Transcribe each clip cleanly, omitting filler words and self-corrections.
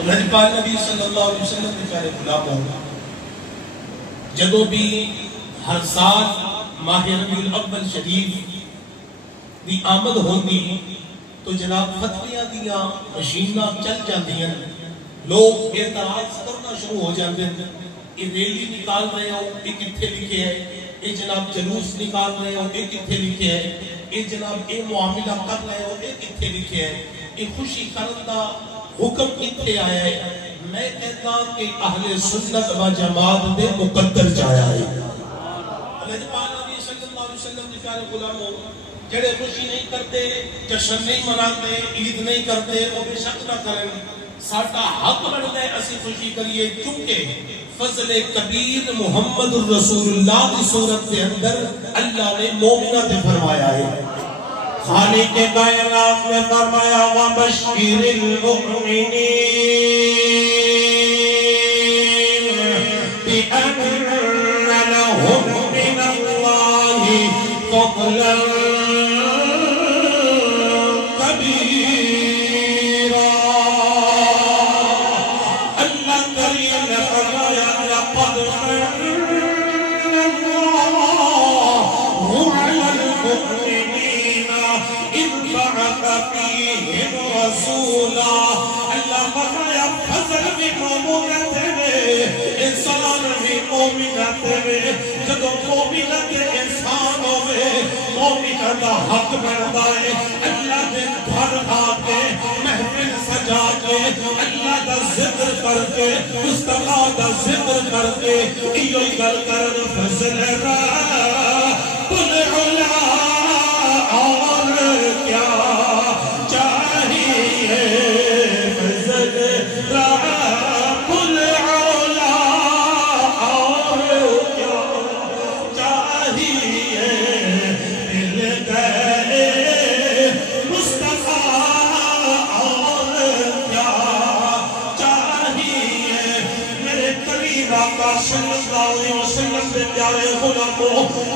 اللہ پاک نبی صلی اللہ علیہ وسلم نے پیارے غلاموں جدو بھی ہر سال ماہ ربیع الاول شریف دی آمد ہوندی تو جناب فتویاں دیاں مشیناں چل جاندی ہیں، لوگ اعتراض کرنا شروع ہو جاندے ہیں، یہ ریلی نکال رہے ہو یہ کتھے لکھے ہے، یہ جناب جلوس نکال رہے ہو یہ کتھے لکھے ہے، یہ جناب یہ معاملہ کر رہے ہو یہ کتھے لکھے ہے، یہ خوشی کرن دا حکم کتھے آیا ہے؟ میں کہتا کہ اہل سنت و جماعت دے مقدر جایا ہے۔ اللہ پاک نبی صلی اللہ علیہ وسلم کے پیارے غلاموں جڑے خوشی نہیں کرتے، جشن نہیں مناتے، عید نہیں کرتے، وہ بے شک نہ کریں، ساڈا حق بنتا ہے اسی خوشی کریے، کیونکہ فضل کبیر محمد الرسول اللہ کی صورت کے اندر اللہ نے مومنہ سے فرمایا ہے، خالق کائنات نے فرمایا وَبَشِّرِ الْمُؤْمِنِينَ بِأَنَّ لَهُم مِّنَ اللَّهِ فَضْلًا جدو مومنت انسان ہوئے مومنت دا حق بندا ہے اللہ دے گھر آتے محفل سجا کے اللہ دا ذکر کر کے مصطفیٰ دا ذکر کر کے ایو گل کر فضل رب العلا اور کیا چاہیے فضل رب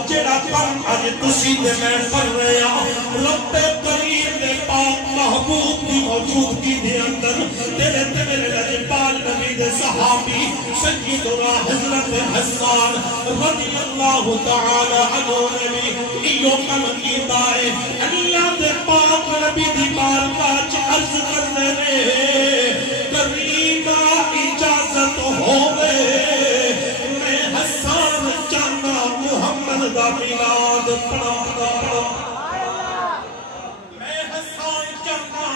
جڑا کم اج تسی تے میں پڑھ رہے ہیں رب کریم دے پاک محبوب دی موجودگی دے اندر تیرے تے میرے لجپال نبی دے صحابی سیدنا حضرت حسان رضی اللہ تعالی عنہ نے بھی ایو کم کیتا ہے اللہ دے پاک نبی دی بارگاہ وچ عرض کرنے نے کریمہ اجازت ہوے دا میلاد پڑھا میں حسان چاہتا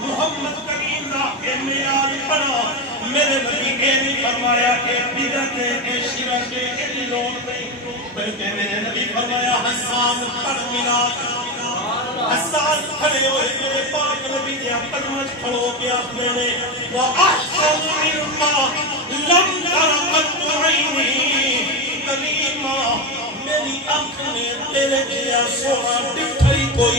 محمد کریم دا اے میلاد پڑھا میرے نبی اے نہیں فرمایا اے بدعت اے شرک اے لوگ نہیں بلکہ میرے نبی فرمایا حسان پڑھ میلاد حسان کھڑے ہوئے میرے پاک نبی دیا قدمت کھڑو کے آخنے نے وَأَحْسَنُ مِمَّا لَمْ تَرَقَتْ عَيْنِي کریمہ میری آنکھ نے تیرے کیا سونا ڈٹھائی کوئی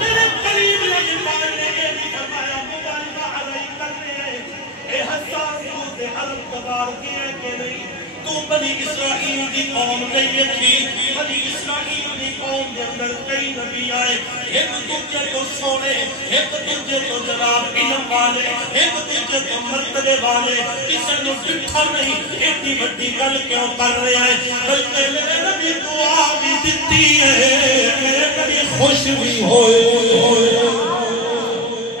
میرے قریب لجبال نے یہ بھی فرمایا مبالغہ علیہ کرنے اے حسان تو دے عرب قدار کیا کہ نہیں تو بنی اسرائیل دی قوم نہیں تھی بنی اسرائیل دی قوم کے اندر کئی نبی آئے ایک تجھے تو سونے ایک تجھے تو جناب علم والے ایک تجھے تو مرتبے والے کسی نے ڈٹھا نہیں ایٹی بڑی گل کیوں کر رہے ہیں بلکہ میرے نبی دعا بھی دیتی ہے میرے نبی خوش بھی ہوئے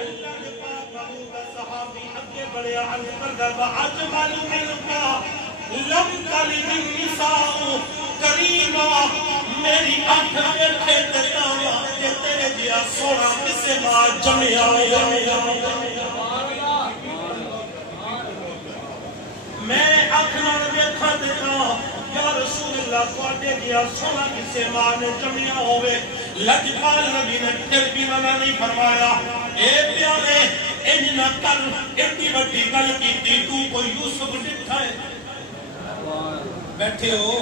اللہ نے پاک محمود صحابی اگے بڑے عرض کردہ وَعَجْمَلُ مِنْكَ لم تلد النساء کریمہ میری آنکھ دیکھے تیرا کہ تیرے دیا سونا کسے ماں جمعیا میں آنکھ نہ دیکھا دیکھا یا رسول اللہ فاٹے دیا سونا کسے ماں نے جمعیا ہوئے لجپال نبی نے پھر بھی منع نہیں فرمایا اے پیارے انجنہ کل اتنی بڑی گل کی تھی تو کوئی یوسف ڈٹھا ہے بیٹھے ہو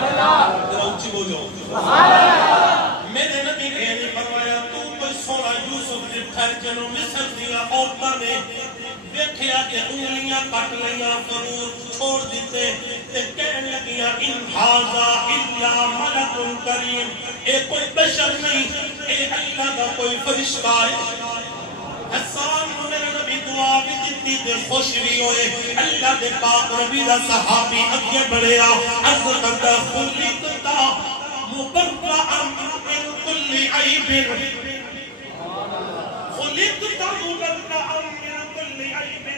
ذرا اونچی بولو میرے نبی نے نہیں فرمایا تو کوئی سونا یوسف ڈٹھا ہے جنہوں مصر دیا عورتوں نے دیکھیا کہ انگلیاں کٹ لیاں ضرور چھوڑ دیتے تے کہنے لگیاں ان ھذا الا ملک کریم اے کوئی بشر نہیں اے اللہ کا کوئی فرشتہ ہے حسان میرے نبی تے خوش بھی ہوئے اللہ دے پاک نبی دا صحابی اگے بڑھیا عرض کرتا خلقتا مبرأ من کل عیب خلقتا مبرأ من کل عیب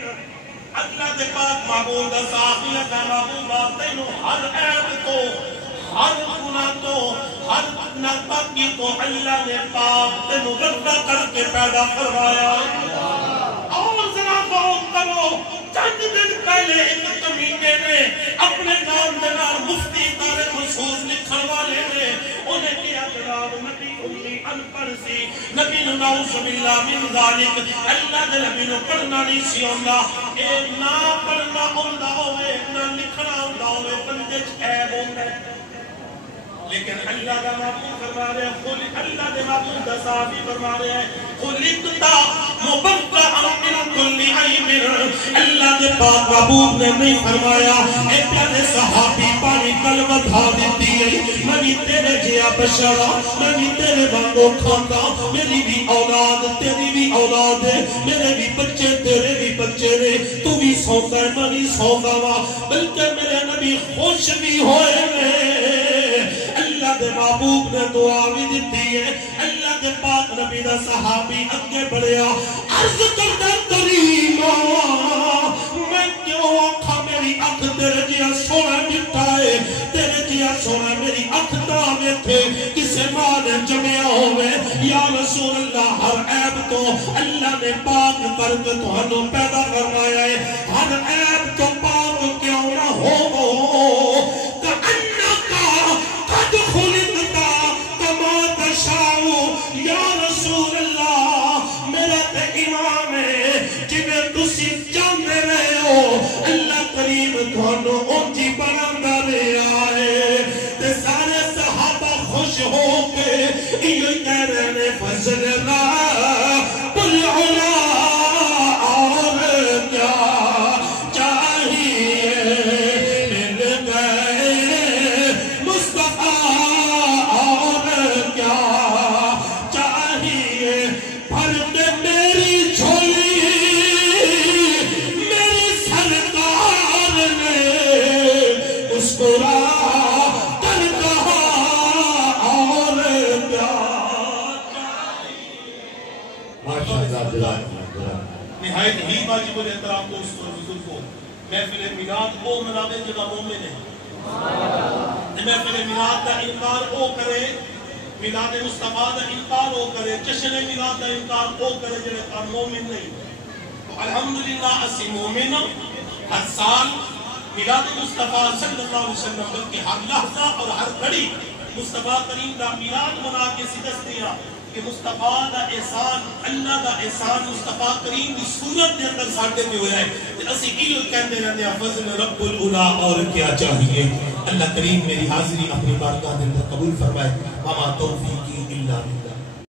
اللہ دے پاک معبود دا صحابی دا معبود تینوں ہر عیب تو ہر گناہ تو ہر ناپاکی تو اللہ نے پاک تے مبرأ کر کے پیدا فرمایا اور ذرا غور کرو چند دن پہلے ایک کمینے نے اپنے نام دنار مفتی دار خصوص لکھن والے نے انہیں کیا جناب نبی امی انپڑھ سی نبی نعوذ باللہ من ذالک اللہ دے نبی نو پڑھنا نہیں سی ہوندا اے نہ پڑھنا ہوندا ہوئے نہ لکھنا ہوندا ہوئے بندے چ عیب ہوندا ہے لیکن اللہ کا معبود فرما رہے ہیں اللہ کے معبود کا صحابی فرما رہے ہیں خلقتا مبرأ من کل عیب اللہ کے پاک معبود نے نہیں فرمایا اے پیارے صحابی پانی کلمہ دھا دیتی ہے میں بھی تیرے جیا بشرا میں بھی تیرے وانگو کھاتا میری بھی اولاد تیری بھی اولاد ہے میرے بھی بچے تیرے بھی بچے نے تو بھی سوتا ہے میں بھی سوتا ہوا بلکہ میرے نبی خوش بھی ہوئے اللہ دے محبوب نے دعا بھی دیتی ہے اللہ دے پاک نبی دا صحابی اگے بڑھیا عرض کردہ کریما میں کیوں آنکھا میری اکھ تیرے جیا سونا مٹھائے تیرے جیا سونا میری اکھ دامے تھے کسے ماں نے جمعہ ہوئے یا رسول اللہ ہر عیب تو اللہ نے پاک کر کے تو ہنو پیدا فرمایا ہے ہر عیب تو پاک کیوں نہ ہو خلقتا کما تشاؤ یا رسول اللہ میرا تے امام ہے جنہیں تسی جاندے رہے ہو اللہ کریم تھانو اونچی بلندہ لے آئے تے سارے صحابہ خوش ہو کے یہ کہہ رہے نے فضل رب العلا اور کیا نہایت ہی واجب الاحترام دوستوں بزرگوں محفل میلاد وہ مناوے جگہ مومن ہے محفل میلاد کا انکار وہ کرے میلاد مصطفیٰ کا انکار وہ کرے جشن میلاد کا انکار وہ کرے جنہیں مومن نہیں تو الحمدللہ اسی مومن ہر سال میلاد مصطفیٰ صلی اللہ علیہ وسلم بلکہ ہر لحظہ اور ہر گھڑی مصطفیٰ کریم کا میلاد منا کے سجدتیاں کہ مصطفیٰ دا احسان اللہ دا احسان مصطفیٰ کریم دی صورت دے اندر ساٹھے میں ہویا ہے کہ اسی ایلو کہتے رہتے ہیں فضل رب العلا اور کیا چاہیے اللہ کریم میری حاضری اپنی بارگاہ دے اندر قبول فرمائے وما توفیقی الا باللہ